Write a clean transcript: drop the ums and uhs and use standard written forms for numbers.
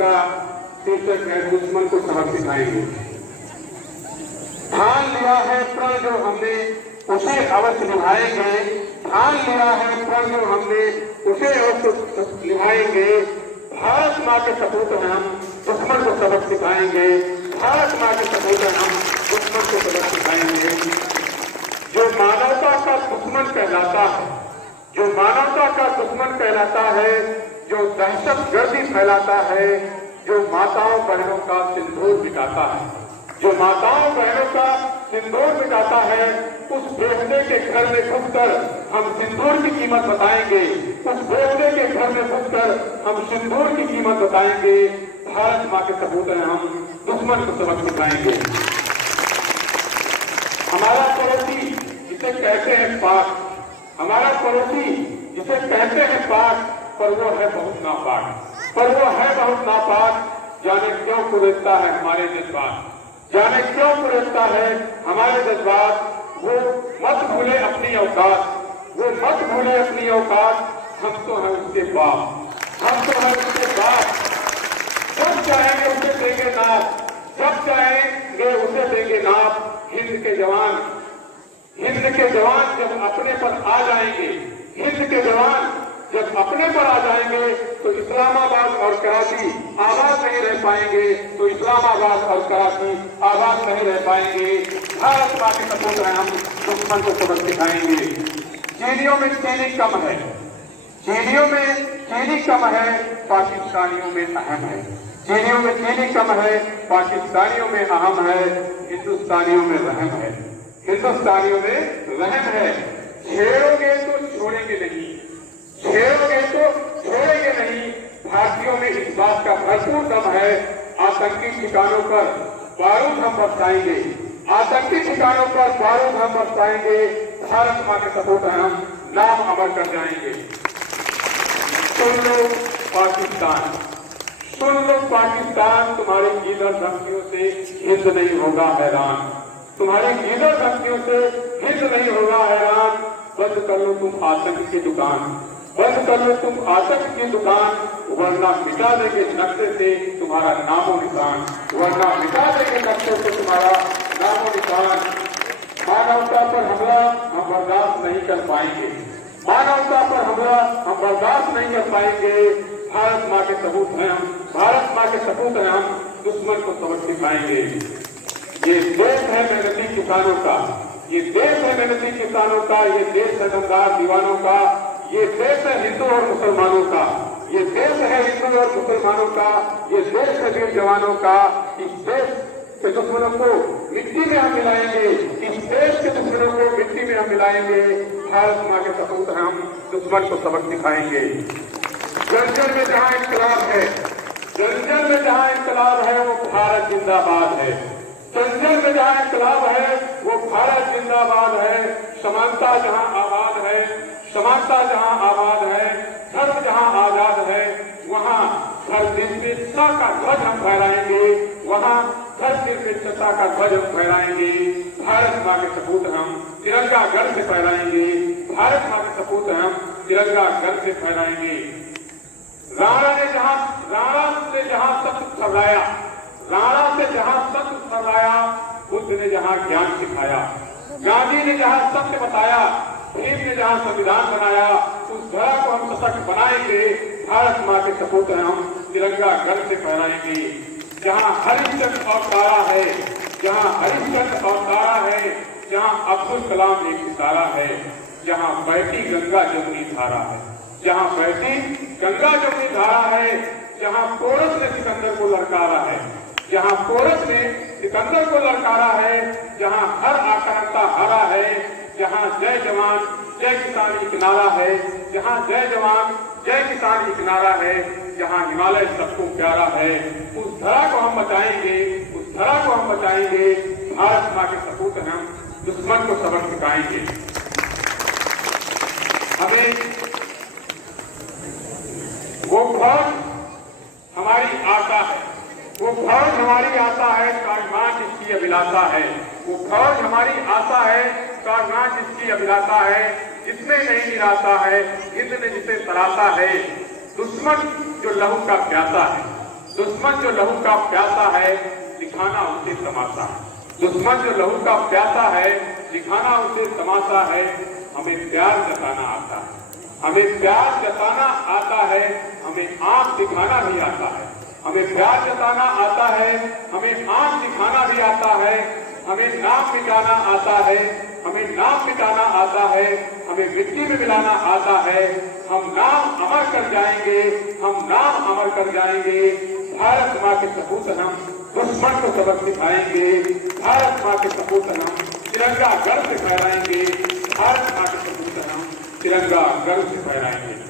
जिसका शीर्षक है दुश्मन को सबक सिखाएंगे। ठान लिया है प्रण जो हमने उसे अवश्य निभाएंगे, ठान लिया है प्रण जो हमने उसे अवश्य निभाएंगे। भारत माँ के सपूत हैं हम, दुश्मन को सबक सिखाएंगे। भारत माँ के सपूत हैं हम, दुश्मन को सबक सिखाएंगे। जो मानवता का दुश्मन कहलाता है, जो मानवता का दुश्मन कहलाता है, जो दहशतगर्दी फैलाता है, जो माताओं बहनों का सिंदूर मिटाता है, जो माताओं बहनों का सिंदूर मिटाता है, उस बेवड़े के घर में घुसकर हम सिंदूर की कीमत बताएंगे। उस बेवड़े के घर में घुसकर हम सिंदूर की कीमत बताएंगे। भारत माँ के सपूत हैं हम, दुश्मन को सबक सिखाएंगे। हमारा पड़ोसी जिसे कहते हैं पाक, हमारा पड़ोसी जिसे कहते हैं पाक, पर वो है बहुत नापाक, पर वो है बहुत नापाक। जाने क्यों कुरेदता है हमारे जज्बात, जाने क्यों कुरेदता है हमारे जज्बात। वो मत भूले अपनी औकात, वो मत भूले अपनी औकात। हम तो हैं उसके बाप, हम तो हैं उसके बाप। जब चाहेंगे उसे देंगे नाप, जब चाहेंगे उसे देंगे नाप। हिंद के जवान, हिंद के जवान जब अपने पर आ जाएंगे, हिंद के जवान जब अपने पर आ जाएंगे तो इस्लामाबाद और कराची आबाद नहीं रह पाएंगे, तो इस्लामाबाद और कराची आबाद नहीं रह पाएंगे। भारत माँ के सपूत हैं हम, दुश्मन को सबक सिखाएंगे। चीनियों में चीनी कम है, चीनियों में चीनी कम है, पाकिस्तानियों में अहम है। चीनियों में चीनी कम है, पाकिस्तानियों में अहम है। हिंदुस्तानियों में रहम है, हिंदुस्तानियों में रहम है। छेड़ोगे तो छोड़ेंगे नहीं, छेड़ोगे तो छोड़ेंगे नहीं। भारतीयों में इस बात का भरपूर दम है। आतंकी ठिकानों पर बारूद हम बरसाएंगे, आतंकी ठिकानों पर बारूद हम बरसाएंगे। भारत माँ के सपूत हैं हम, नाम अमर कर जाएंगे। सुन लो पाकिस्तान, सुन लो पाकिस्तान, तुम्हारी गीदड़ धमकियों से हिंद नहीं होगा हैरान, तुम्हारी गीदड़ धमकियों से हिंद नहीं होगा हैरान। बंद कर लो तुम आतंक की दुकान, बंद कर लो तुम आतंक की दुकान, वरना मिटा देंगे नक्शे से तुम्हारा नामो निशान, वरना मिटा देंगे नक्शे से तुम्हारा नामो निशान। मानवता पर हमला हम बर्दाश्त नहीं कर पाएंगे, मानवता पर हमला हम बर्दाश्त नहीं कर पाएंगे। भारत माँ के सबूत हैं हम, भारत माँ के सपूत हैं हम, दुश्मन को सबक सिखाएंगे। ये देश है मेहनती किसानों का, ये देश है मेहनती किसानों का, ये देश है दमदार दीवानों का, ये देश है हिंदू और मुसलमानों का, ये देश है हिंदू और मुसलमानों का, ये देश है वीर जवानों का। इस देश के दुश्मनों को मिट्टी में हम मिलाएंगे, इस देश के दुश्मनों को मिट्टी में हम मिलाएंगे। भारत माँ के सपूत हैं हम, दुश्मन को सबक सिखाएंगे। जर्जर में जहाँ इंकलाब है, जर्जर में जहाँ इंकलाब है, वो भारत जिंदाबाद है। जर्जर में जहाँ इंकलाब है, वो भारत जिंदाबाद है। समानता जहाँ आबाद है, समानता जहाँ आबाद है, धर्म जहाँ आजाद है, वहाँ धर्मनिरपेक्षता का ध्वज हम फहराएंगे, वहाँ धर्मनिरपेक्षता का ध्वज हम फहराएंगे। भारत माँ के सपूत हम तिरंगा गर्व से फहराएंगे, भारत माँ के सपूत हम तिरंगा गर्व से फहराएंगे। राणा ने जहाँ सत्य फैलाया, राणा से जहाँ सत्य फैलाया, बुद्ध ने जहाँ ज्ञान सिखाया, गांधी ने जहाँ सत्य बताया, भीम ने जहाँ संविधान बनाया, उस धरा को हम सशक्त बनाएंगे। भारत माँ के सपूत हैं हम, तिरंगा गर्व से फहराएंगे। जहाँ हरिश्चंद्र और तारा है, जहाँ हरिश्चंद्र और तारा है, जहाँ अब्दुल कलाम एक सितारा है, जहाँ बहती गंगा जमुनी धारा है, जहाँ बहती गंगा जमुनी धारा है, जहाँ पोरस ने सिकंदर को ललकारा है, जहाँ पोरस ने सिकंदर को ललकारा है, जहाँ हर आक्रांता हरा है, जहाँ जय जवान जय किसान एक नारा है, जहाँ जय जवान जय किसान एक नारा है, जहाँ हिमालय सबको प्यारा है। उस धरा को हम बचाएंगे, उस धरा को हम बचाएंगे। भारत माँ के सपूत हैं हम, दुश्मन को सबक सिखाएंगे। हमें वो फौज हमारी आशा है, वो फौज हमारी आशा है, कारमान जिसकी अभिलाषा है, वो फौज हमारी आशा है, कारमान जिसकी अभिलाषा है, जिसमें नहीं निराशा है, हिंद ने जिसे तराशा है। दुश्मन जो लहू का प्यासा है, दुश्मन जो लहू का प्यासा है दिखाना उसे तमाशा है। दुश्मन जो लहू का प्यासा है दिखाना उसे तमाशा है। हमें प्यार जताना आता है, हमें प्यार जताना आता है, हमें आंख दिखाना भी आता है। हमें प्यार जताना आता है, हमें आंख दिखाना भी आता है। हमें नाम मिटाना आता है, हमें नाम मिटाना आता है। हमें मिट्टी में मिलाना आता है। हम नाम अमर कर जाएंगे, हम नाम अमर कर जाएंगे। भारत माँ के सपूत हम दुश्मन को सबक सिखाएंगे। भारत माँ के सपूत हम तिरंगा गर्व से फहराएंगे। भारत माँ के सपूत हम तिरंगा गर्व से फहराएंगे।